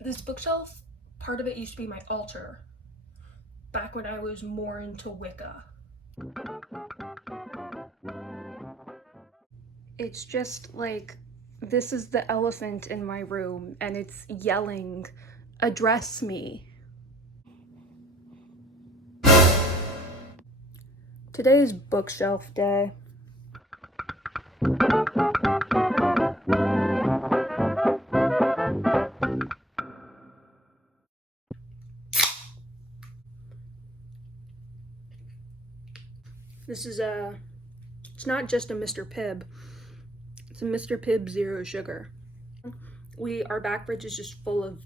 This bookshelf, part of it used to be my altar, back when I was more into Wicca. It's just like, this is the elephant in my room, and it's yelling, "Address me." Today is bookshelf day. This is it's not just a Mr. Pibb. It's a Mr. Pibb Zero Sugar. Our back fridge is just full of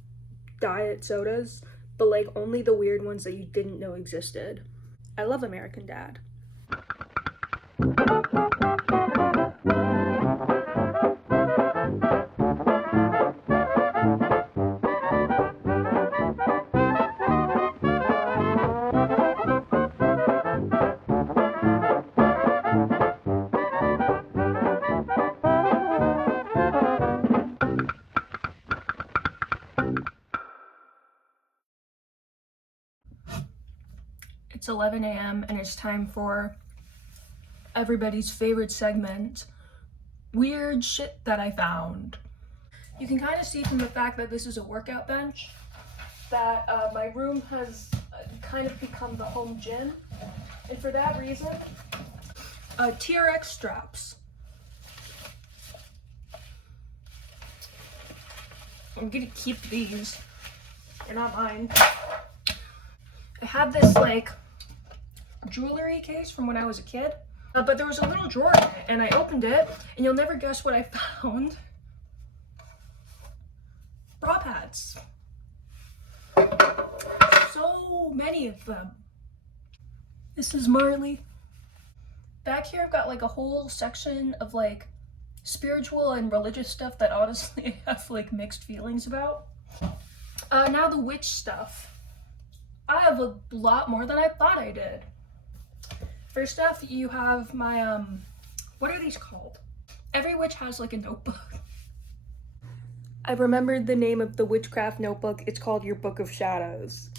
diet sodas, but like only the weird ones that you didn't know existed. I love American Dad. It's 11 a.m. and it's time for everybody's favorite segment, weird shit that I found. You can kind of see from the fact that this is a workout bench that my room has kind of become the home gym, and for that reason, TRX straps. I'm gonna keep these, they're not mine. I had this like jewelry case from when I was a kid, but there was a little drawer in it, and I opened it, and you'll never guess what I found. Bra pads. So many of them. This is Marley. Back here I've got like a whole section of like spiritual and religious stuff that honestly I have like mixed feelings about. Now the witch stuff. I have a lot more than I thought I did. First off, you have my, what are these called? Every witch has like a notebook. I remembered the name of the witchcraft notebook. It's called Your Book of Shadows.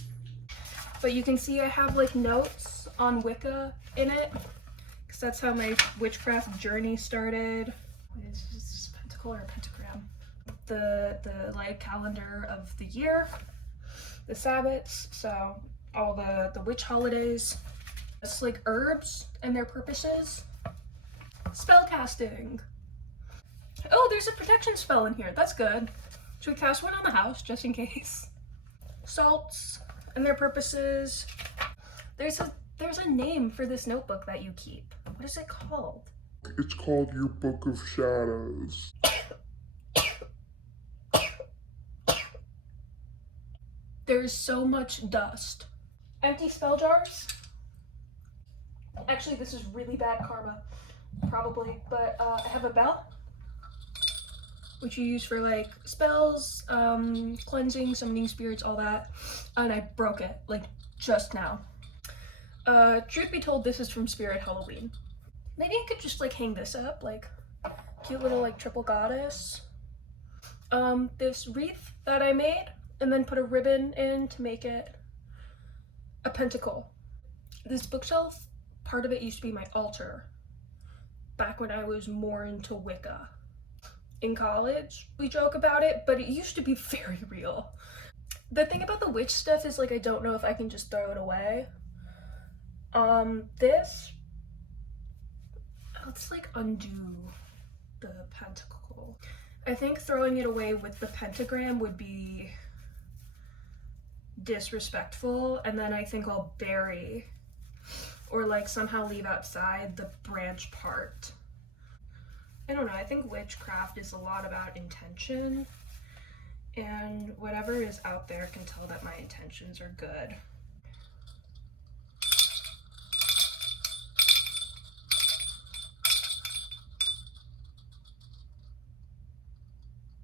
But you can see I have like notes on Wicca in it, because that's how my witchcraft journey started. Is this a pentacle or a pentagram? The like calendar of the year, the Sabbats, so all the witch holidays. It's like herbs and their purposes. Spellcasting. Oh, there's a protection spell in here. That's good. Should we cast one on the house just in case? Salts and their purposes. There's a name for this notebook that you keep. What is it called? It's called Your Book of Shadows. There's so much dust. Empty spell jars. Actually, this is really bad karma, probably, but I have a bell, which you use for like spells, cleansing, summoning spirits, all that, and I broke it like just now. Truth be told, this is from Spirit Halloween. Maybe I could just like hang this up, like cute little like triple goddess. This wreath that I made, and then put a ribbon in to make it a pentacle. This bookshelf, part of it used to be my altar, back when I was more into Wicca. In college, we joke about it, but it used to be very real. The thing about the witch stuff is like I don't know if I can just throw it away. Let's like undo the pentacle. I think throwing it away with the pentagram would be disrespectful, and then I think I'll bury or like somehow leave outside the branch part. I don't know, I think witchcraft is a lot about intention, and whatever is out there can tell that my intentions are good.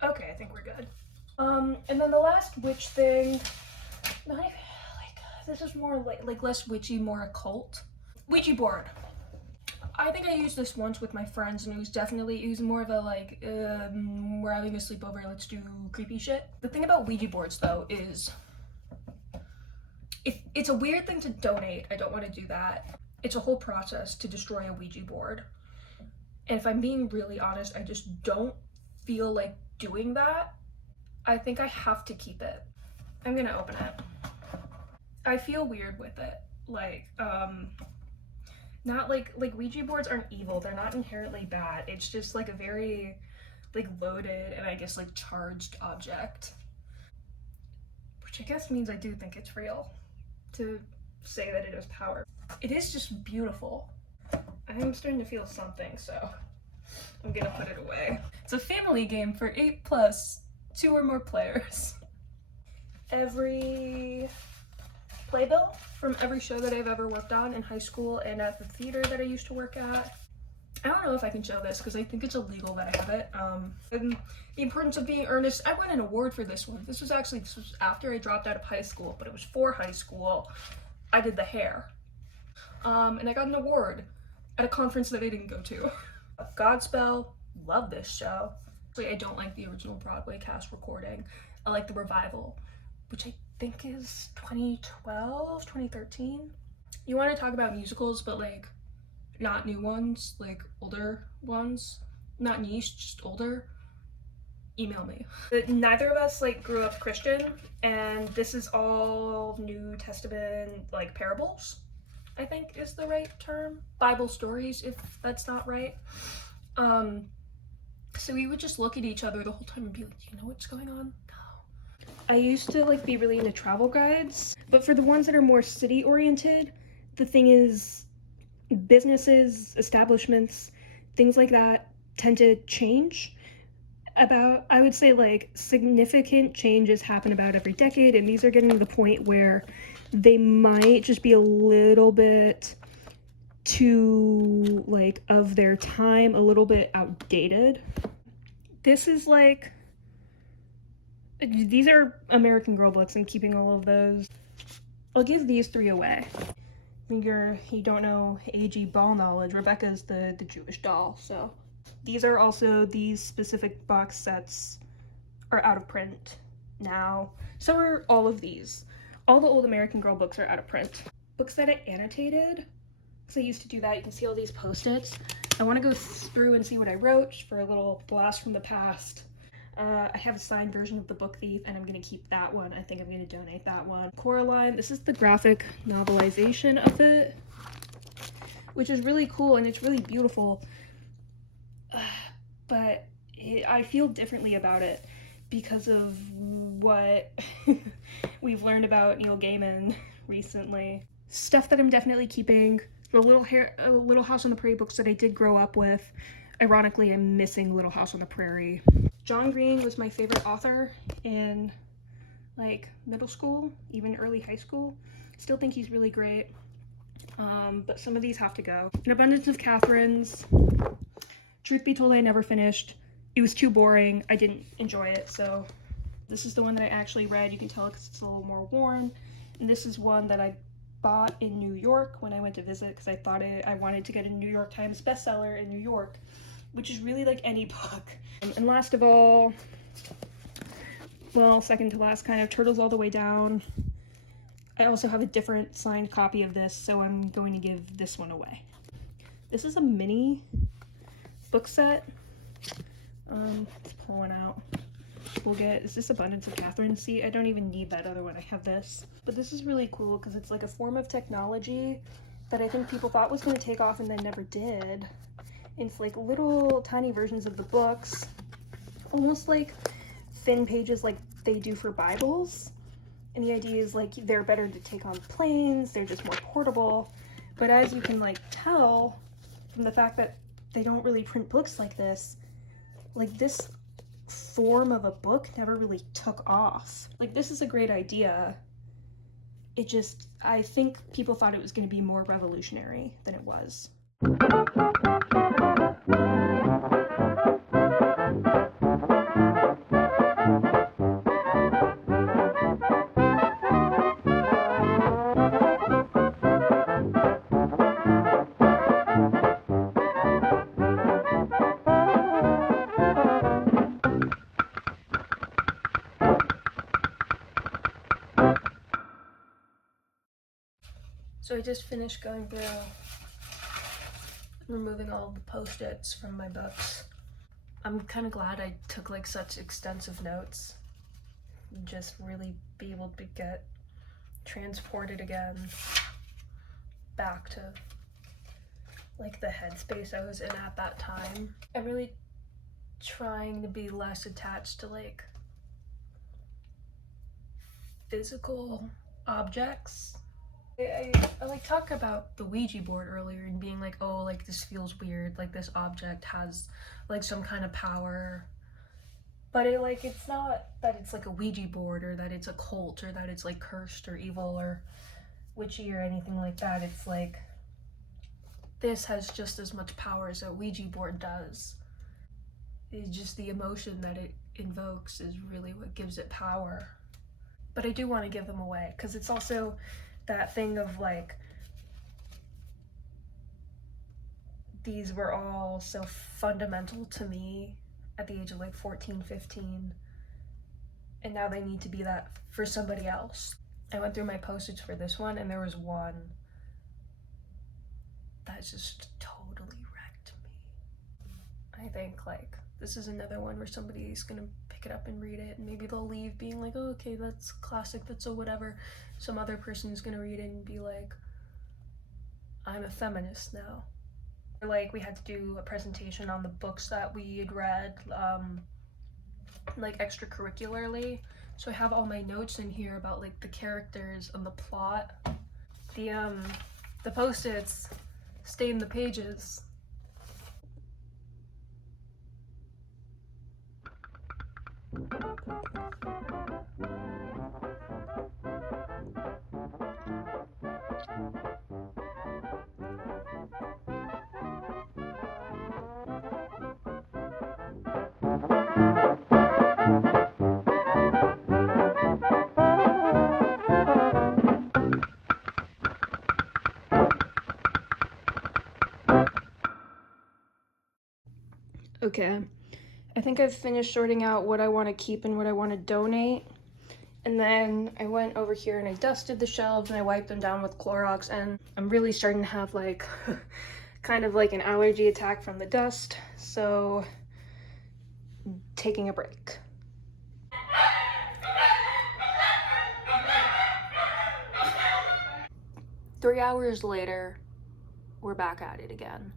Okay, I think we're good. And then the last witch thing, not even like, this is more like less witchy, more occult. Ouija board. I think I used this once with my friends, and it was more of a like, we're having a sleepover, let's do creepy shit. The thing about Ouija boards though is, if it's a weird thing to donate, I don't want to do that. It's a whole process to destroy a Ouija board. And if I'm being really honest, I just don't feel like doing that. I think I have to keep it. I'm gonna open it. I feel weird with it. Not like Ouija boards aren't evil. They're not inherently bad. It's just like a very like loaded and I guess like charged object. Which I guess means I do think it's real to say that it has power. It is just beautiful. I'm starting to feel something, so I'm gonna put it away. It's a family game for 8+, 2 or more players. Every playbill from every show that I've ever worked on in high school and at the theater that I used to work at. I don't know if I can show this because I think it's illegal that I have it. And the importance of being earnest. I won an award for this one. This was after I dropped out of high school, but it was for high school. I did the hair. And I got an award at a conference that I didn't go to. Godspell, love this show. I don't like the original Broadway cast recording. I like the revival, which I think is 2012, 2013. You want to talk about musicals, but like not new ones, like older ones, not niche, just older, email me. But neither of us like grew up Christian, and this is all New Testament like parables, I think is the right term. Bible stories, if that's not right. So we would just look at each other the whole time and be like, do you know what's going on? No. I used to like be really into travel guides, but for the ones that are more city oriented, the thing is businesses, establishments, things like that tend to change. I would say like significant changes happen about every decade, and these are getting to the point where they might just be a little bit too like of their time, a little bit outdated. This is like, these are American Girl books. I'm keeping all of those. I'll give these 3 away. You don't know AG ball knowledge. Rebecca's the Jewish doll, so. These are also, these specific box sets are out of print now. So are all of these. All the old American Girl books are out of print. Books that I annotated, because I used to do that. You can see all these post-its. I want to go through and see what I wrote for a little blast from the past. I have a signed version of The Book Thief, and I'm going to keep that one. I think I'm going to donate that one. Coraline, this is the graphic novelization of it, which is really cool, and it's really beautiful. But I feel differently about it because of what we've learned about Neil Gaiman recently. Stuff that I'm definitely keeping. Little House on the Prairie books that I did grow up with. Ironically, I'm missing Little House on the Prairie. John Green was my favorite author in like middle school, even early high school. Still think he's really great. But some of these have to go. An Abundance of Catherines. Truth be told, I never finished. It was too boring. I didn't enjoy it, so this is the one that I actually read. You can tell because it's a little more worn. And this is one that I bought in New York when I went to visit because I wanted to get a New York Times bestseller in New York, which is really like any book. And last of all, well, second to last kind of, Turtles All the Way Down. I also have a different signed copy of this, so I'm going to give this one away. This is a mini book set. Let's pull one out. Is this Abundance of Catherine? See, I don't even need that other one. I have this. But this is really cool because it's like a form of technology that I think people thought was going to take off and then never did. It's like little tiny versions of the books, almost like thin pages like they do for Bibles. And the idea is like they're better to take on planes, they're just more portable. But as you can like tell from the fact that they don't really print books like this form of a book never really took off. Like, this is a great idea. I think people thought it was going to be more revolutionary than it was. So I just finished going through, removing all the post-its from my books. I'm kind of glad I took like such extensive notes. Just really be able to get transported again back to like the headspace I was in at that time. I'm really trying to be less attached to like physical objects. I like talk about the Ouija board earlier and being like, oh, like this feels weird, like this object has like some kind of power, but it's not that it's like a Ouija board or that it's a cult or that it's like cursed or evil or witchy or anything like that. It's like this has just as much power as a Ouija board does. It's just the emotion that it invokes is really what gives it power. But I do want to give them away because it's also that thing of like, these were all so fundamental to me at the age of like 14, 15, and now they need to be that for somebody else. I went through my postage for this one and there was one that just totally wrecked me. I think like this is another one where somebody's gonna pick it up and read it and maybe they'll leave being like, oh, okay, that's classic, that's so whatever. Some other person's gonna read it and be like, I'm a feminist now. Like we had to do a presentation on the books that we had read, like extracurricularly. So I have all my notes in here about like the characters and the plot. The post-its stain the pages. Okay, I think I've finished sorting out what I want to keep and what I want to donate. And then I went over here and I dusted the shelves and I wiped them down with Clorox, and I'm really starting to have like kind of like an allergy attack from the dust, so taking a break. Three hours later, we're back at it again.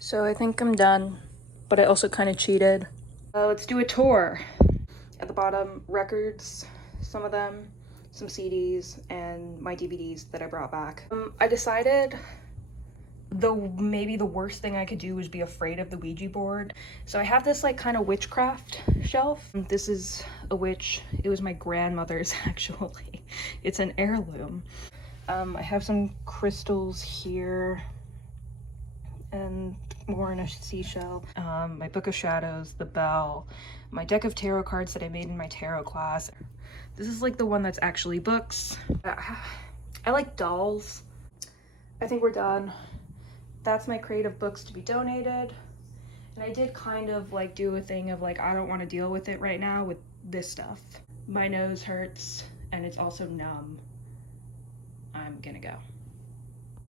So I think I'm done, but I also kind of cheated. Let's do a tour. At the bottom, records, some of them, some CDs, and my DVDs that I brought back. I decided maybe the worst thing I could do was be afraid of the Ouija board. So I have this like kind of witchcraft shelf. This is a witch. It was my grandmother's actually. It's an heirloom. I have some crystals here and more in a seashell. My Book of Shadows, the bell, my deck of tarot cards that I made in my tarot class. This is like the one that's actually books. I like dolls. I think we're done. That's my creative books to be donated. And I did kind of like do a thing of like, I don't want to deal with it right now with this stuff. My nose hurts and it's also numb. I'm gonna go.